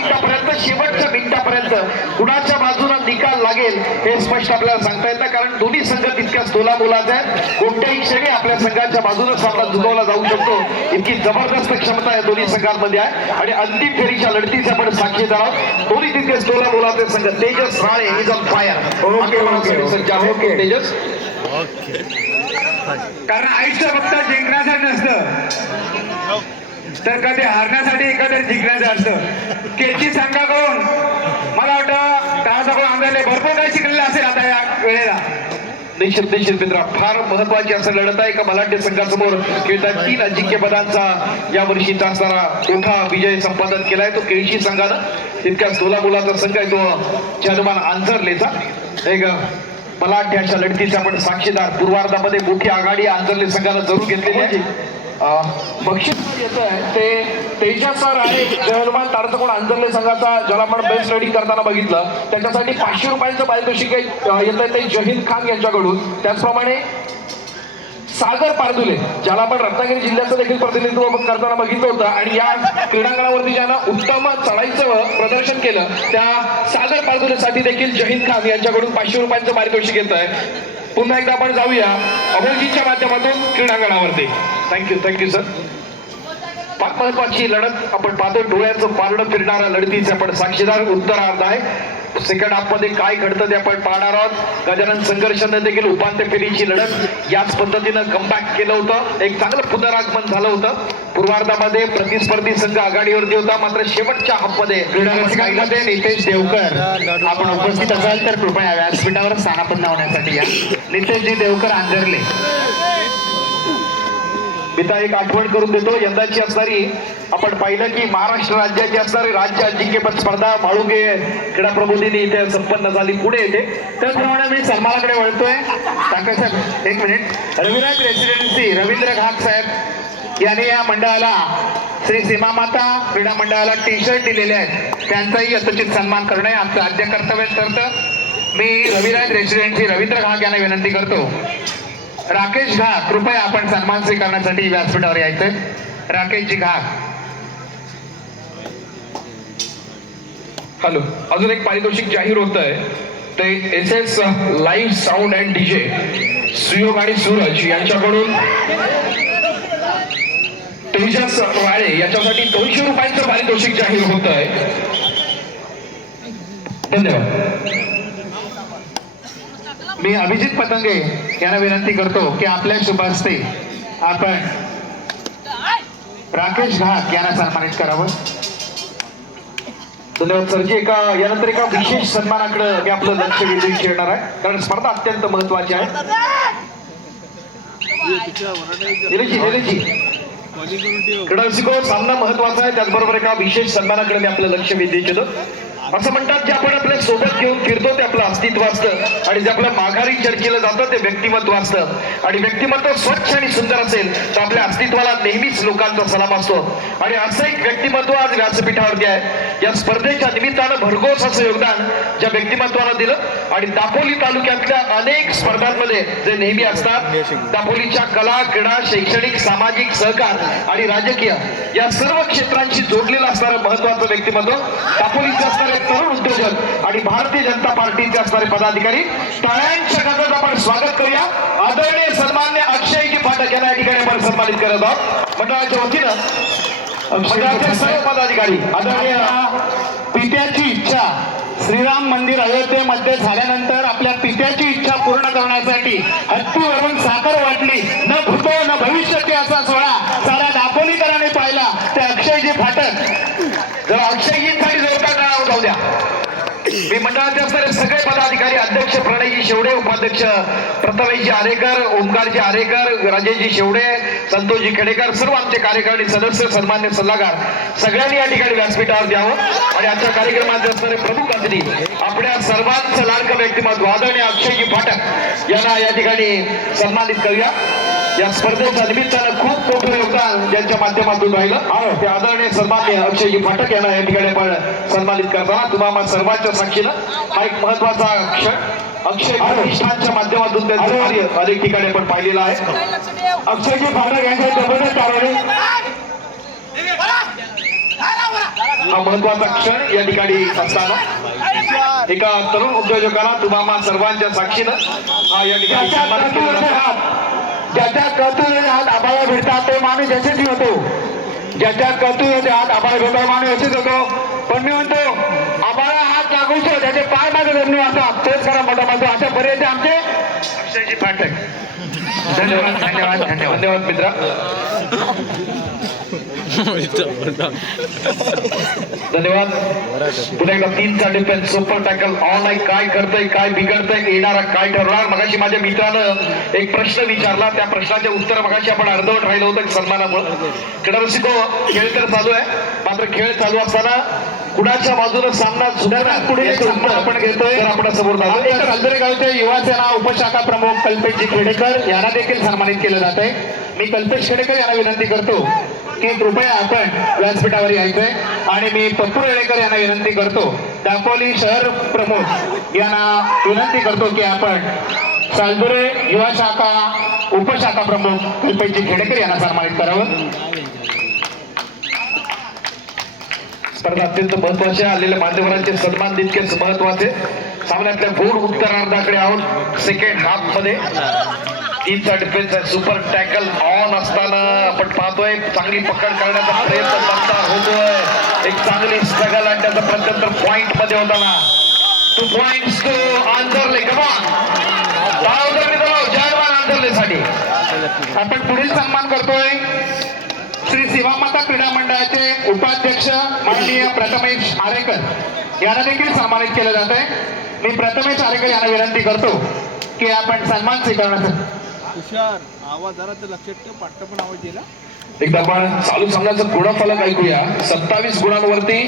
मिनिटापर्यंत कुणाच्या बाजूने निकाल लागेल हे स्पष्ट आपल्याला सांगता येतं. कारण दोन्ही संघ तितक्याच तोलामोलाचे आहेत. कोणत्याही क्षणी आपल्या संघाच्या बाजूने सामना जिंकवला जाऊ शकतो इतकी जबरदस्त क्षमता या दोन्ही संघांमध्ये आहे. आणि अंतिम फेरीच्या लढतीचे आपण साक्षीदार आहोत. दोन्ही तितकेच तोलामोलाचे संघ. Tejas Rale is on fire. Okay Tejas. कारण आयुष्य फक्त जिंकण्यासाठी नसतं तर कधी हारण्यासाठी कधी जिंकण्याचं असतं. केची संघाकडून मला वाटतं टाळाजवळ अंगाले भरपूर काही शिकलेलं असेल आता या वेळेला. निश्चित मित्र फार महत्वाची असं लढत आहे का मलाठी संघासमोर खेळतात. 3 अजिंक्यपदांचा या वर्षीचा असणारा मोठा विजय संपादन केलाय तो केळशी संघानं. तितक्याच तोलामोलाचा संघ आहे तो हनुमान आंजर्लेचा. एक मलाठी अशा लढतीचे आपण साक्षीदार. पूर्वार्धामध्ये मोठी आघाडी आंजर्ले संघानं जरूर घेतलेली आहे. बक्षीस येत आहे ते तेजस राळे जय हनुमान ताडाचा कोण अंतरले संघाचा ज्याला आपण बेस्ट रेडिंग करताना बघितलं त्याच्यासाठी 500 रुपयांचं पारितोषिक येत आहे ते जहीद खान यांच्याकडून. त्याचप्रमाणे सागर पारदुले ज्याला आपण रत्नागिरी जिल्ह्याचं देखील प्रतिनिधित्व करताना बघितलं होतं आणि या क्रीडांगणावरती ज्यानं उत्तम चढाईचं प्रदर्शन केलं त्या सागर पारदुलेसाठी देखील जहीद खान यांच्याकडून 500 रुपयांचं पारितोषिक येत आहे. पुन्हा एकदा आपण जाऊया अभोजीच्या माध्यमातून क्रीडांगणावरती. Thank you sir. फार महत्वाची लढत आपण पाहतो. डोळ्याचं पारडं फिरणाऱ्या लढतीचे आपण साक्षीदार. उत्तरार्ध आहे. सेकंड हाफ मध्ये काय घडतं ते आपण पाहणार आहोत. गजानन संघर्षाने देखील उपांत्य फेरीची लढत याच पद्धतीनं कमबॅक केलं होतं. एक चांगलं पुनरागमन झालं होतं. पूर्वार्धामध्ये प्रतिस्पर्धी संघ आघाडीवरती होता मात्र शेवटच्या हाफ मध्ये क्रीडामध्ये नितेश देवकर आपण उपस्थित असाल तर कृपया व्यासपीठावर स्थानापन्न होण्यासाठी या. नितेशजी देवकर आंजर्ले. पिता एक आठवण करून देतो. यंदाची असणारी आपण पाहिलं की महाराष्ट्र राज्याची असणारी राज्य अजिंक्यपद स्पर्धा म्हाळुंगे क्रीडा प्रबोधिनी इथे संपन्न झाली पुणे येथे. त्याचप्रमाणे मी सन्मानाकडे वळतोय. टाका साहेब एक मिनिट. रविराज रेसिडेन्सी रवींद्र घाग साहेब यांनी या मंडळाला श्री सीमामाता क्रीडा मंडळाला टी-शर्ट दिलेले आहेत. त्यांचाही यथोचित सन्मान करणे आमचं आद्य कर्तव्य ठरतं. मी रविराज रेसिडेन्सी रवींद्र घाग यांना विनंती करतो. राकेश घाग कृपया आपण सन्मान स्वीकारण्यासाठी व्यासपीठावर यायचंय. राकेशजी घाग. हॅलो, अजून एक पारितोषिक जाहीर होत आहे ते SS live sound and DJ सुयोग आणि सूरज यांच्याकडून तेजस राळे याच्यासाठी 200 रुपयांचं पारितोषिक जाहीर होत आहे. धन्यवाद. मी अभिजित पतंगे यांना विनंती करतो की आपल्या शुभ हस्ते आपण राकेश घाक यांना सन्मानित करावं. धन्यवाद सरजी. यानंतर एका विशेष सन्मानाकडे मी आपलं लक्ष वेधून ठेवणार आहे, कारण स्पर्धा अत्यंत महत्वाची आहे. क्रीडा रसिको, सामना महत्वाचा आहे, त्याचबरोबर एका विशेष सन्मानाकडे मी आपलं लक्ष वेधून इच्छितो. असं म्हणतात जे आपण आपल्या सोबत घेऊन फिरतो ते आपलं अस्तित्व असतं, आणि जे आपल्या माघारी चर्चेला जातं ते व्यक्तिमत्व असतं. आणि व्यक्तिमत्व स्वच्छ आणि सुंदर असेल तर आपल्या अस्तित्वाला नेहमीच लोकांचा सलाम असतो. आणि असं एक व्यक्तिमत्व आज व्यासपीठावरती आहे. या स्पर्धेच्या निमित्तानं भरघोस असं योगदान ज्या व्यक्तिमत्वानं दिलं, आणि दापोली तालुक्यातल्या अनेक स्पर्धांमध्ये जे नेहमी असतात, दापोलीच्या कला, क्रीडा, शैक्षणिक, सामाजिक, सहकार आणि राजकीय या सर्व क्षेत्रांशी जोडलेलं असणारं महत्वाचं व्यक्तिमत्व, दापोलीचे असणारे तरुण उद्योजक आणि भारतीय जनता पार्टीचे असणारे पदाधिकारी. टाळ्यांच्या गजरात आपण स्वागत करूया. आदरणीय सन्मान्य अक्षयजी फाटक यांना या ठिकाणी आपण सन्मानित करत आहोत. मंडळाच्या वतीनं मंडळाचे सर्व पदाधिकारी. आदरणीय पित्याची इच्छा श्रीराम मंदिर अयोध्येमध्ये झाल्यानंतर आपल्या पित्याची इच्छा पूर्ण करण्यासाठी हत्तीवरून साखर वाटली, न भूतो न भविष्यती असा सोहळा साऱ्या दापोलीकरांनी पाहिला. ते अक्षयजी फाटक जरा अक्षयजींसाठी जोरदार टाळ्या वाजवू द्या. मी मंडळाचे असणारे सगळे पदाधिकारी, अध्यक्ष प्रणयजी शेवडे, उपाध्यक्ष प्रथमेशजी आरेकर, ओमकारजी आरेकर, राजेशजी शेवडे, संतोषजी खेडेकर, सर्व आमचे कार्यकारिणी सदस्य, सन्मान्य सल्लागार, सगळ्यांनी या ठिकाणी व्यासपीठावर द्यावं. आणि आजच्या कार्यक्रमाचे असणारे प्रमुख अतिथी, आपल्या सर्वांचं लाडकं व्यक्तिमत्व आदरणीय अक्षयजी फाटक यांना या ठिकाणी सन्मानित करूया. या स्पर्धेच्या निमित्तानं खूप मोठं योगदान ज्यांच्या माध्यमातून राहिलं ते आदरणीय सन्मान्य अक्षयजी फाटक यांना या ठिकाणी आपण सन्मानित करताना तुम्हाला सर्वांच्या साक्षीनं हा एक महत्वाचा क्षण अक्षय प्रतिष्ठानच्या माध्यमातून त्यांचं कार्य अनेक ठिकाणी आपण पाहिलेलं आहे. अक्षयजी फाटक यांच्या जबरदस्त कारवाई. हा महत्वाचा क्षण या ठिकाणी असताना एका तरुण उद्योजकाला तुम्हाला सर्वांच्या साक्षीनं हा या ठिकाणी सन्मानित केला जातो. ज्याच्या कर्तव्याचे हात आबाला भेटतात तो माणूस यशस्वी होतो. ज्याच्या कर्तव्याचे हात आबाला भेटतात माणूस यशस्वी होतो. पण मी म्हणतो आबाला हात लागू शकतो, त्याचे पाय मागे धरून असतात, तोच खरा मोठा माणूस. अशा पर्यंत आमचे अक्षयजी फाटक. धन्यवाद धन्यवाद धन्यवाद धन्यवाद मित्रा. धन्यवाद. पुन्हा एकदा 3चा डिफेन्स सुपर टॅकल ऑन आहे. काय करतय, काय बिघडतंय, येणारा काय ठरणार. मगाशी माझ्या मित्रानं एक प्रश्न विचारला, त्या प्रश्नाचे उत्तर मगाशी आपण अर्धवट राहिलो होतं सन्मानामुळे. क्रीडा रसिको, खेळ तर चालू आहे, मात्र खेळ चालू असताना कुणाच्या बाजूने सामना सुधारणा पुढे आपण घेतोय. आपण समोर सालदरे गावचे युवा सेना उपशाखा प्रमुख कल्पेशजी खेडेकर यांना देखील सन्मानित केलं जात आहे. मी कल्पेश खेडेकर यांना विनंती करतो की कृपया आपण व्यासपीठावर यायचंय. आणि मी पप्पू रेळेकर यांना विनंती करतो, दापोली शहर प्रमुख यांना विनंती करतो की आपण सालदरे युवा शाखा उपशाखा प्रमुख कल्पेशजी खेडेकर यांना सन्मानित करावं. स्पर्धा अत्यंत महत्वाच्या आलेल्या मान्यवरांचे सन्मान तितकेच महत्वाचे. सामन्यातल्या गोड उत्तरार्धाकडे आहोत. सेकंड हाफ मध्ये 3चा डिफेन्स आहे. सुपर टॅकल ऑन असताना आपण पाहतोय चांगली पकड करण्याचा प्रयत्न करता होतोय. एक चांगली स्ट्रगल आणि त्याचा प्रत्यंतर पॉइंट मध्ये होताना 2 पॉइंट्स टू आंजर्ले. कमान जयवान आंजर्लेसाठी. आपण पुढील सन्मान करतोय श्री सीमामाता क्रीडा मंडळाचे उपाध्यक्ष माननीय प्रथमेश आरेकर यांना देखील सन्मानित केलं जात आहे. मी प्रथमेश आरेकर यांना विनंती करतो की आपण सन्मान स्वीकारण्यासाठी. हुशार आवाज जरा तर लक्षात ठेव, पाट्ट पण आवाज दिला. एकदा आपण चालू सामन्याचं गुणफलक ऐकूया. 27 गुणांवरती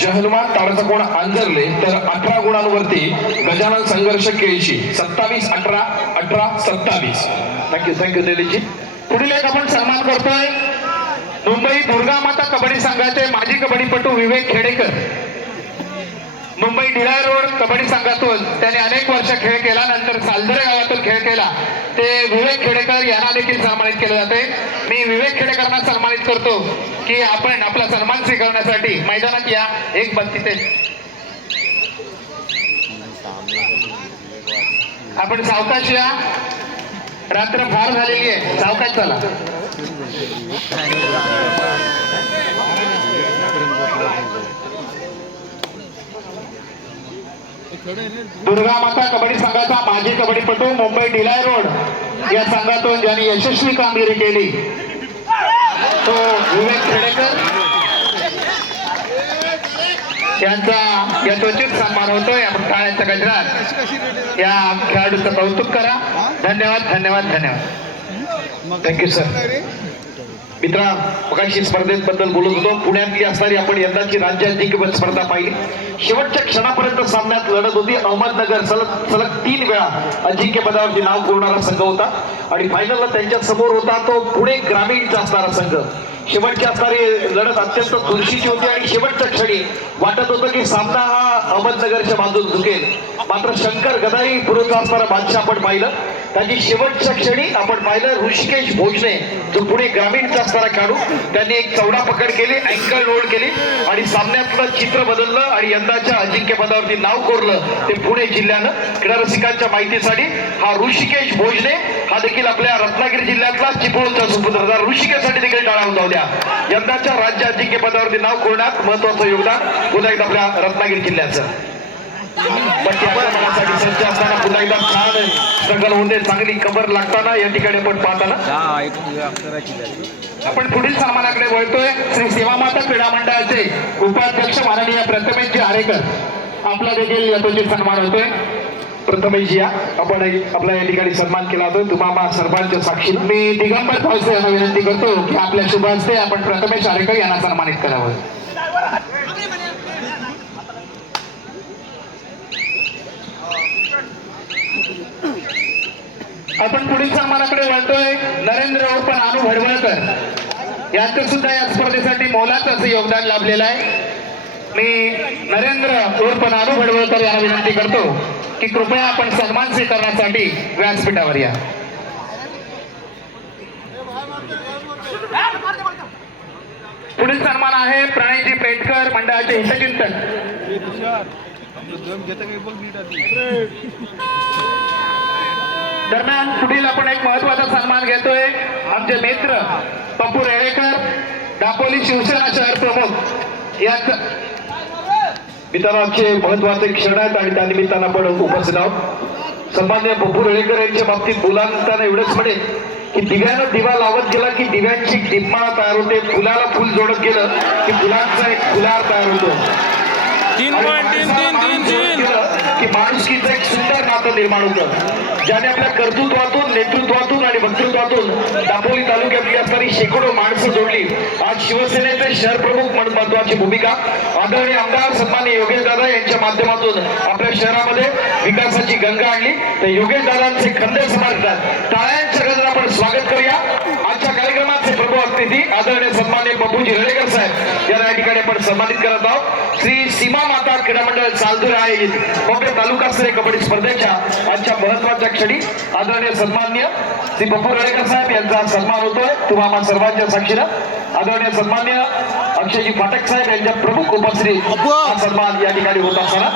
जहलमान ताराचा कोण आंजरले, तर 18 गुणांवरती गजानन संघर्ष केळशी. 27, 18, 18, 27. थँक्यू दिलीजी. पुढील एक आपण सन्मान करतोय मुंबई दुर्गा माता कबड्डी संघाचे माजी कबड्डीपटू विवेक खेडेकर. मुंबई डिलाय रोड कबड्डी संघातून त्याने अनेक वर्ष खेळ केला, नंतर सालदरे गावातून खेळ केला. ते विवेक खेडेकर यांना देखील सन्मानित केले जाते. मी विवेक खेडेकरांना सन्मानित करतो की आपण आपला सन्मान स्वीकारण्यासाठी मैदानात या. एक बत्ती ते आपण सावकाश या, रात्र फार झालेली आहे, सावकाश चला. दुर्गा माता कबड्डी संघाचा माजी कबड्डीपटू मुंबई डिलाय रोड या संघातून ज्यांनी यशस्वी कामगिरी केली तो विवेक खेडेकर यांचा यथोचित सन्मान होतोय. आपण टाळ्यांच्या गजरात या खेळाडूचं कौतुक करा. धन्यवाद धन्यवाद धन्यवाद. Thank you sir. मित्रा, मगाशी स्पर्धेबद्दल बोलत होतो. पुण्यातली असणारी आपण यंदाची राज्य अजिंक्यपद स्पर्धा पाहिली. शेवटच्या क्षणापर्यंत सामन्यात लढत होती. अहमदनगर सलग 3 वेळा अजिंक्यपदावरती नाव कोरणारा संघ होता आणि फायनलला त्यांच्या समोर होता तो पुणे ग्रामीणचा असणारा संघ. शेवटची असणारी लढत अत्यंत चुरशीची होती आणि शेवटच्या क्षणी वाटत होतं की सामना हा अहमदनगरच्या बाजूला झुकेल. मात्र शंकर गदाई पुढचा असणारा बादशाह आपण पाहिलं. त्याची शेवटच्या क्षणी आपण पाहिलं ऋषिकेश भोजने जो पुणे ग्रामीणचा असणारा खेळाडू, त्यांनी एक चौडा पकड केली, अँकल रोड केली आणि सामन्यातलं चित्र बदललं आणि यंदाच्या अजिंक्यपदावरती नाव कोरलं ते पुणे जिल्ह्यानं. क्रीडा रसिकांच्या माहितीसाठी हा ऋषिकेश भोजने हा देखील आपल्या रत्नागिरी जिल्ह्यातला चिपळूणचा सुपुत्र. ऋषिकेशसाठी देखील टाळा होता द्या. यंदाच्या राज्य अजिंक्यपदावरती नाव कोरण्यात महत्वाचं योगदान पुन्हा एकदा आपल्या रत्नागिरी जिल्ह्याचं. आक्रमणासाठी सज्ज असताना पुन्हा एकदा छान स्ट्रगल होते, चांगली कबर लागताना या ठिकाणी आपण पाहताना आपण पुढील सन्मानाकडे वळतोय. श्री सेवामाता क्रीडा मंडळाचे उपाध्यक्ष माननीय प्रथमेशजी आरेकर आपला देखील यथोचित सन्मान होतोय. प्रथमेशजी या, आपण आपला या ठिकाणी सन्मान केला होता. तुम्हाला सर्वांच्या साक्षीला मी दिगंबर भाऊसे यांना विनंती करतो की आपल्या शुभ हस्ते आपण प्रथमेश आरेकर यांना सन्मानित करावं. आपण पुढील सन्मानाकडे वळतोय. नरेंद्र उर्फ नानू भडवळकर यांचं सुद्धा या स्पर्धेसाठी मोलाचं असं योगदान लाभलेलं आहे. मी नरेंद्र उर्फ नानू भडवळकर यांना विनंती करतो की कृपया आपण सन्मान स्वीकारण्यासाठी व्यासपीठावर या. पुढील सन्मान आहे प्रणयजी पेटकर मंडळाचे हितचिंतक. दरम्यान पुढील आपण एक महत्वाचा सन्मान घेतोय. आमचे मित्र पप्पू रेळेकर, दापोली शिवसेना शहर प्रमुख यांचं मित्रांचे महत्वाचे क्षण आहेत आणि त्या निमित्तानं आपण उपस्थित आहोत. सन्मान्य पप्पू रेळेकर यांच्या बाबतीत बोलताना एवढंच म्हणेल की दिव्यानं दिवा लावत गेला की दिव्यांची दीपमाळा तयार होते, फुलाला फुल जोडत गेलं की फुलांचा एक फुलार तयार होतो. की माणुसकीचं एक सुंदर नातं निर्माण होतं, ज्याने आपल्या कर्तृत्वातून, नेतृत्वातून आणि वक्तृत्वातून दापोली तालुक्यातली असणारी शेकडो माणसं जोडली. आज शिवसेनेचे शहर प्रमुख म्हणून महत्वाची भूमिका आदरणीय आमदार सन्माननीय योगेश दादा यांच्या माध्यमातून आपल्या शहरामध्ये विकासाची गंगा आणली. तर योगेश दादांचे खंदे समर्थक टाळ्यांच्या गजरात आपण स्वागत करूया. आजच्या कार्यक्रमाचे प्रमुख अतिथी आदरणीय सन्माननीय पप्पूजी रेळेकर साहेब यांना या ठिकाणी आपण सन्मानित करत आहोत. श्री सीमा माता क्रीडा मंडळ चालदूर आयोजित भव्य तालुकास्तरीय कबड्डी स्पर्धेच्या आजच्या महत्वाच्या क्षणी आदरणीय सन्माननीय श्री पप्पू रेळेकर साहेब यांचा सन्मान होतोय. तुम्हाला सर्वांच्या साक्षीनं आदरणीय सन्माननीय अक्षयजी फाटक साहेब यांच्या प्रमुख उपस्थितीत हा सन्मान या ठिकाणी होत असताना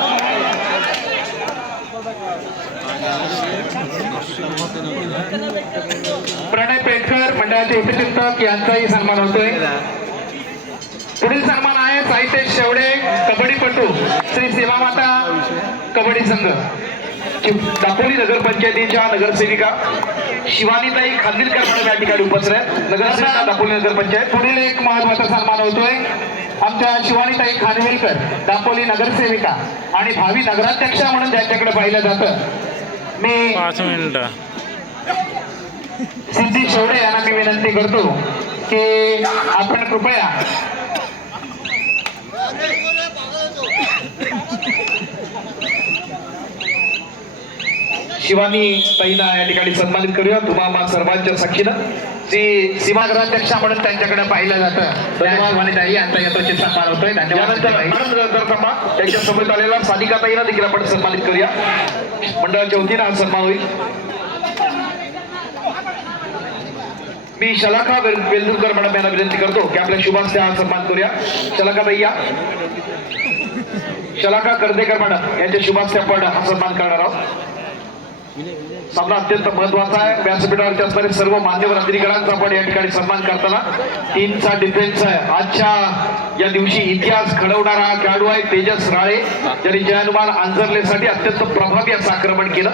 प्रणय पेटकर मंडळाचे हितचिंतक यांचाही सन्मान होतोय. पुढील सन्मान आहे साहित्य शेवडे कबड्डीपटू श्री सेवामाता कबड्डी संघ दापोली नगरपंचायतीच्या नगरसेविका शिवानीताई खानविलकर म्हणून या ठिकाणी उपस्थित आहेत. नगरसेविका दापोली नगरपंचायत. पुढील एक महत्वाचा सन्मान होतोय आमच्या शिवानीताई खानविलकर दापोली नगरसेविका आणि भावी नगराध्यक्षा म्हणून ज्यांच्याकडे पाहिलं जातं. मी 5 मिनिटं सिद्धी शेवडे यांना मी विनंती करतो की आपण कृपया शिवानी ताईंना या ठिकाणी सन्मानित करूया. तुम्हाला सर्वांच्या साक्षीनं जी सीमा नगराध्यक्षा म्हणून त्यांच्याकडे पाहिलं जातं. धन्यवाद ताई यांचा यथोचित सन्मान होतोय. धन्यवाद. त्यांच्या समोर आलेला सानिका ताईंना देखील आपण सन्मानित करूया. मंडळाच्या वतीनं हा सन्मान होईल. मी शलाखा वेलदुरकर मॅडम यांना विनंती करतो की आपल्या शुभास्ते हा सन्मान करूया. शलाखा ताई या. शलाखा कर्देकर मॅडम यांच्या शुभास्ते आपण हा सन्मान करणार आहोत. सामना अत्यंत महत्वाचा आहे. व्यासपीठावरचे असणारे सर्व मान्यवर अधिकाऱ्यांचा आपण या ठिकाणी सन्मान करताना टीमचा डिफेन्स आहे. आजच्या या दिवशी इतिहास घडवणारा हा खेळाडू आहे तेजस राळे, ज्यांनी जय हनुमान आंजर्लेसाठी अत्यंत प्रभावी असं आक्रमण केलं.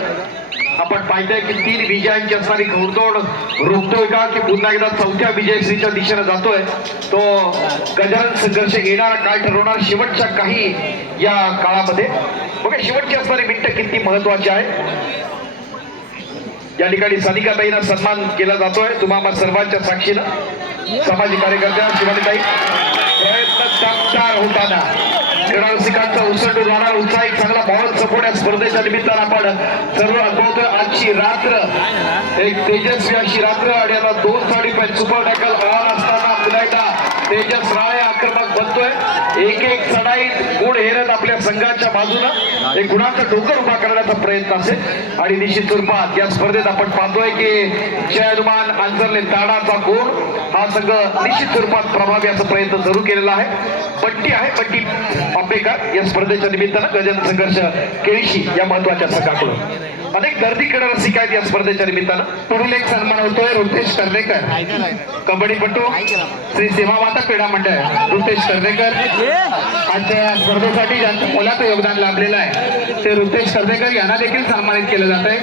आपण पाहतोय की 3 विजयांची असणारी घोडदौड रोखतोय का की पुन्हा एकदा 4थ्या विजयश्रीच्या दिशेने जातोय. तो गजानन संघर्ष येणारा काळ ठरवणार शेवटच्या काही या काळामध्ये. बघा शेवटची असणारी मिनिटं किती महत्वाची आहे. या ठिकाणी सानिकाताईंना सन्मान केला जातोय. तुम्हाला सर्वांच्या साक्षीनं सामाजिक कार्यकर्त्या शिवानीताई प्रयत्न दमदार होताना क्रीडा रसिकांचा उसळून राहणार उत्साह एक चांगला माहोल सपोर्ट या स्पर्धेच्या निमित्तानं आपण सर्व अनुभवतोय. आजची रात्र एक तेजस्वी अशी रात्र आणि आता 2 साडी सुपर टॅकल आव्हान असताना पुन्हा एकदा तेजस राळे आक्रमक बनतोय. एक चढाईत गुण हेरत आपल्या संघाच्या बाजूनं एक गुणाचं डोकर उभा करण्याचा प्रयत्न असेल आणि निश्चित स्वरूपात या स्पर्धेत आपण पाहतोय की जय हनुमान आंजर्ले ताडाचा गुण हा संघ निश्चित स्वरूपात प्रभावी असा प्रयत्न जरूर केलेला आहे. बट्टी आहे बट्टी आंबेकर या स्पर्धेच्या निमित्तानं गजानन संघर्ष केळशी या महत्वाच्या संघाकडून अनेक गर्दी क्रीडा रसिक आहेत या स्पर्धेच्या निमित्तानं. पुढील एक सन्मान होतोय रुतेश कर्वेकर, कबड्डीपटू श्री सीमामाता क्रीडा मंडळ. रुतेश कर्वेकर आजच्या या स्पर्धेसाठी ज्यांचं मोलाचं योगदान लाभलेलं आहे ते रुतेश कर्वेकर यांना देखील सन्मानित केलं जात आहे.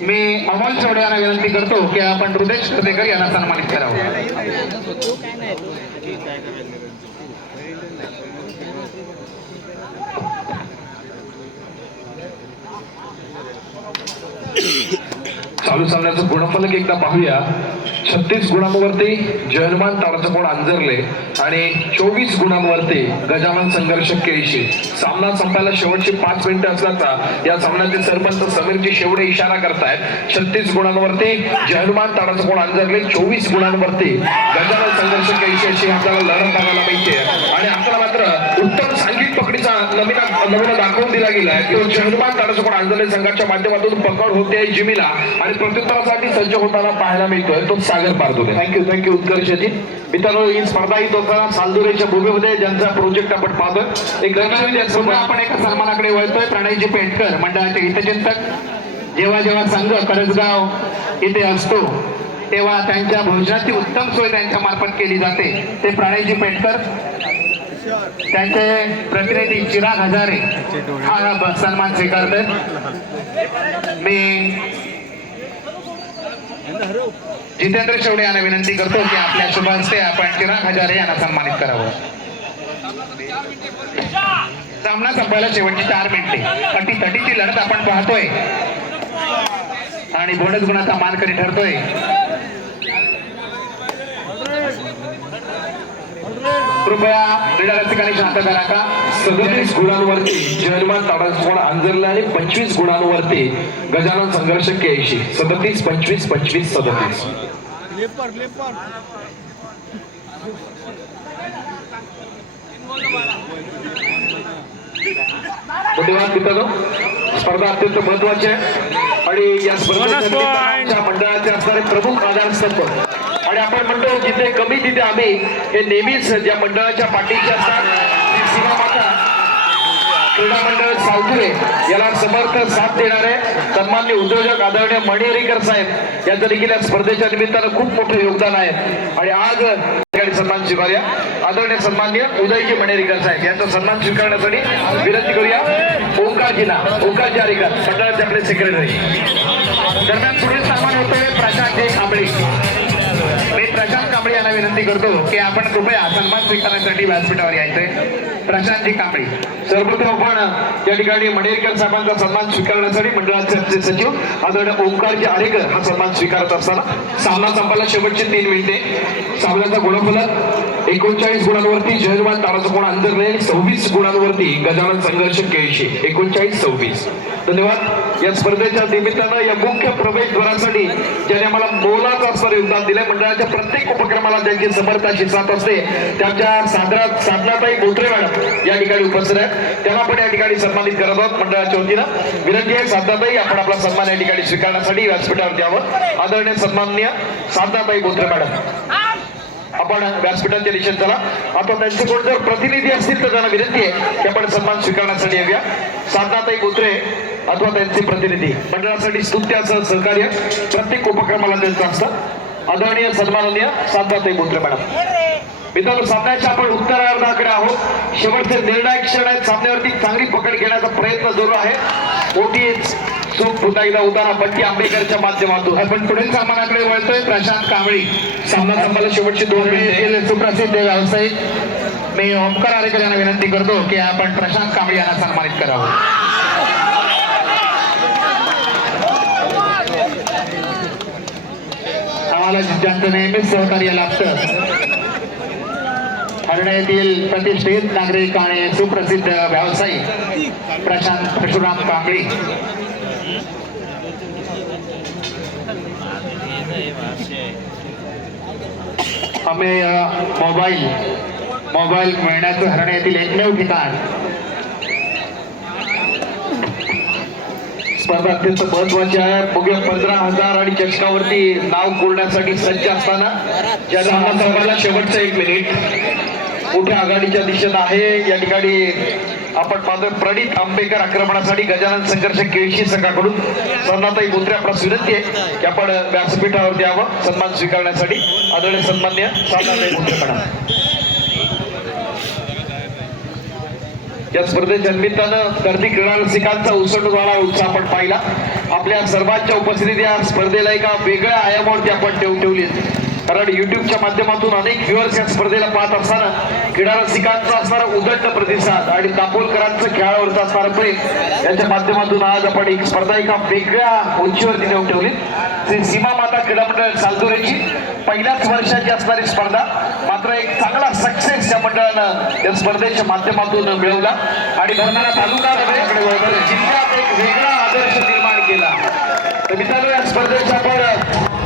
मी अमोल चौडे यांना विनंती करतो की आपण रुतेश कर्वेकर यांना सन्मानित करावं. चालू सामन्याचं गुणफलक एकदा पाहूया. 36 गुणांवरती जय हनुमान ताडाचा कोण आंजरले आणि 24 गुणांवरती गजानन संघर्ष केळशी. सामना संपायला शेवटची 5 मिनिटं असल्याचा या सामन्याचे सरपंच समीरजी शेवडे इशारा करतायत. 36 गुणांवरती जय हनुमान ताडाचा कोण आंजरले, 24 गुणांवरती गजानन संघर्ष केळशी अशी आपल्याला लढत बघायला मिळते. आणि आपल्याला मात्र उत्तम सांघिक पकडीचा नमुना दाखवून दिला गेलाय. तो जय हनुमान ताडाचा कोण आंजरले संघाच्या माध्यमातून पकड होते जिमीला आणि प्रत्युत्तरासाठी सज्ज होताना पाहायला मिळतोय तो सागर पारदुले. थँक्यू उत्कर्षजी. मित्रांनो ही स्पर्धा ही दोघा सालदुरेच्या भूमीमध्ये ज्यांचा प्रोजेक्ट आपण पाहतोय एक पुन्हा आपण एका सन्मानाकडे वळतोय. प्रणयजी पेंटकर मंडळाचे हितचिंतक. जेव्हा जेव्हा संघ करंजगाव इथे असतो तेव्हा त्यांच्या भोजनाची उत्तम सोय त्यांच्या मार्फत केली जाते. ते प्रणयजी पेंटकर, त्यांचे प्रतिनिधी चिराग हजारे हा सन्मान स्वीकारतात. मी जितेंद्र शेवडे यांना विनंती करतो की आपल्या शुभ हस्ते आपण चिराग हजारे यांना सन्मानित करावं. सामना संपायला शेवटची 4 मिनिटे. तटीची लढत आपण पाहतोय आणि बोनस गुणाचा मानकरी ठरतोय. कृपया क्रीडा रसिकांनी शांत करा का. 37 गुणांवरती जय हनुमान ताडाचा कोण आंजरले आणि 25 गुणांवरती गजानन संघर्ष केळशी. 37 25 25 37. धन्यवाद मित्रांनो. स्पर्धा अत्यंत महत्वाची आहे आणि या स्पर्धेच्या मंडळाचे असणारे प्रमुख आधारस्तंभ आणि आपण म्हणतो जिथे कमी तिथे आम्ही हे नेहमीच ज्या मंडळाच्या पाठीचे असतात सीमामाता क्रीडा मंडळ सावकुरे याला समर्थ साथ देणारे सन्मान्य उद्योजक आदरणीय मणिहरीकर साहेब यांचं देखील या स्पर्धेच्या निमित्तानं खूप मोठं योगदान आहे. आणि आज सन्मान स्वीकारूया. आदरणीय सन्मान्य उदयजी मणिहरीकर साहेब यांचा सन्मान स्वीकारण्यासाठी विनंती करूया ओंकारजी हरीकर मंडळाचे आपले सेक्रेटरी. दरम्यान पुढील सन्मान होतोय प्रशांत कांबळे. मी प्रशांत कांबळे यांना विनंती करतो की आपण कृपया सन्मान स्वीकारण्यासाठी व्यासपीठावर यायचंय. प्रशांतजी कांबळे. सर्वप्रथम आपण या ठिकाणी मणिहरीकर साहेबांचा सन्मान स्वीकारण्यासाठी मंडळाचे सचिव आदरणीय ओंकारजी आरेकर हा सन्मान स्वीकारत असताना सामना संपायला शेवटची 3 मिनिटे. सामन्याचा गुणफलक 39 गुणांवरती जय हनुमान ताडाचा कोण आंजरले, 26 गुणांवरती गजानन संघर्ष केळशी. 39-26. धन्यवाद. या स्पर्धेच्या निमित्तानं या मुख्य प्रवेशद्वारासाठी ज्याने आम्हाला मोलाचं असणारे योगदान दिले, मंडळाच्या प्रत्येक उपक्रमाला त्यांची समर्थाची साथ असते, त्यांच्या साधनाताई बोत्रे मॅडम या ठिकाणी उपस्थित आहेत. त्यांना आपण या ठिकाणी सन्मानित करत आहोत. मंडळाच्या वतीनं विनंती आहे साधनाताई आपण आपला सन्मान या ठिकाणी स्वीकारण्यासाठी व्यासपीठावर द्यावं. आदरणीय सन्माननीय साधनाताई बोत्रे मॅडम आपण व्यासपीठाच्या दिशेने चला. आता त्यांचे कोण जर प्रतिनिधी असतील तर त्यांना विनंती आहे की आपण सन्मान स्वीकारण्यासाठी येऊया. साधनाताई बोत्रे अथवा त्यांचे प्रतिनिधी मंडळासाठी स्तुत्याचं सहकार्य प्रत्येक उपक्रमाला त्यांचं असतं. आदरणीय सन्माननीय सातबाताई बोत्रे मॅडम. मित्रांनो, सामन्याच्या आपण उत्तरार्धाकडे आहोत. शेवटचे निर्णायक क्षण आहेत. सामन्यावरती चांगली पकड घेण्याचा प्रयत्न सुरू आहे. मोठी चूक पुन्हा एकदा होताना बंटी आंबेकरच्या माध्यमातून. आपण पुढील सामन्याकडे वळतोय. प्रशांत कांबळी सामना संपायला शेवटची 2 मिनिटे. येथील सुप्रसिद्ध व्यावसायिक. मी ओमकार आरेकर यांना विनंती करतो की आपण प्रशांत कांबळी यांना सन्मानित करावं. आम्हाला ज्यांचं नेहमीच सहकार्य लाभतं, हरणे येथील प्रतिष्ठित नागरिक आणि सुप्रसिद्ध व्यावसायिक प्रशांत परशुराम कांबळी. हमें मोबाईल मिळण्याचं हरणे येथील एकमेव ठिकाण. स्पर्धा अत्यंत महत्वाची आहे. बघूया 15,000 आणि चषकावरती नाव कोरण्यासाठी सज्ज असताना सामना संपायला शेवटचं 1 मिनिट. मोठ्या आघाडीच्या दिशेत आहे. या ठिकाणी आपण पाहतोय प्रणित आंबेकर आक्रमणासाठी गजानन संघर्ष केळशी संघाकडून. सन्नाताई बोत्रे आपणास विनंती आहे की आपण व्यासपीठावरती यावं सन्मान स्वीकारण्यासाठी. आदरणीय सन्मान्य सन्नाताई बोत्रे मॅडम. या स्पर्धेच्या निमित्तानं गर्दी क्रीडा रसिकांचा उसळणारा उत्साह आपण पाहिला. आपल्या सर्वांच्या उपस्थितीत या स्पर्धेला एका वेगळ्या आयामावरती आपण ठेवली. कारण युट्यूबच्या माध्यमातून अनेक व्ह्युअर्स या स्पर्धेला पाहत असताना क्रीडा रसिकांचा असणारा उदंड प्रतिसाद आणि दापोलकरांचं खेळावरचं असणारं प्रेम याच्या माध्यमातून आज आपण एक स्पर्धा एका वेगळ्या उंचीवरती नेऊन ठेवली. श्री सीमा माता क्रीडा मंडळ सालदुरेची पहिल्याच वर्षाची असणारी स्पर्धा. मात्र एक चांगला सक्सेस या मंडळानं या स्पर्धेच्या माध्यमातून मिळवला आणि भंडारा तालुका जिल्ह्यात एक वेगळा आदर्श निर्माण केला. तर मित्रांनो, या स्पर्धेच्या आपण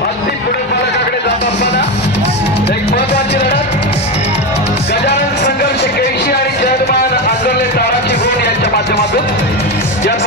अंतिम पुढे फलकाकडे जात असताना एक महत्वाची लढत गजानन संघर्ष केळशी आणि जयमान आंदोलन ताराची गोड यांच्या माध्यमातून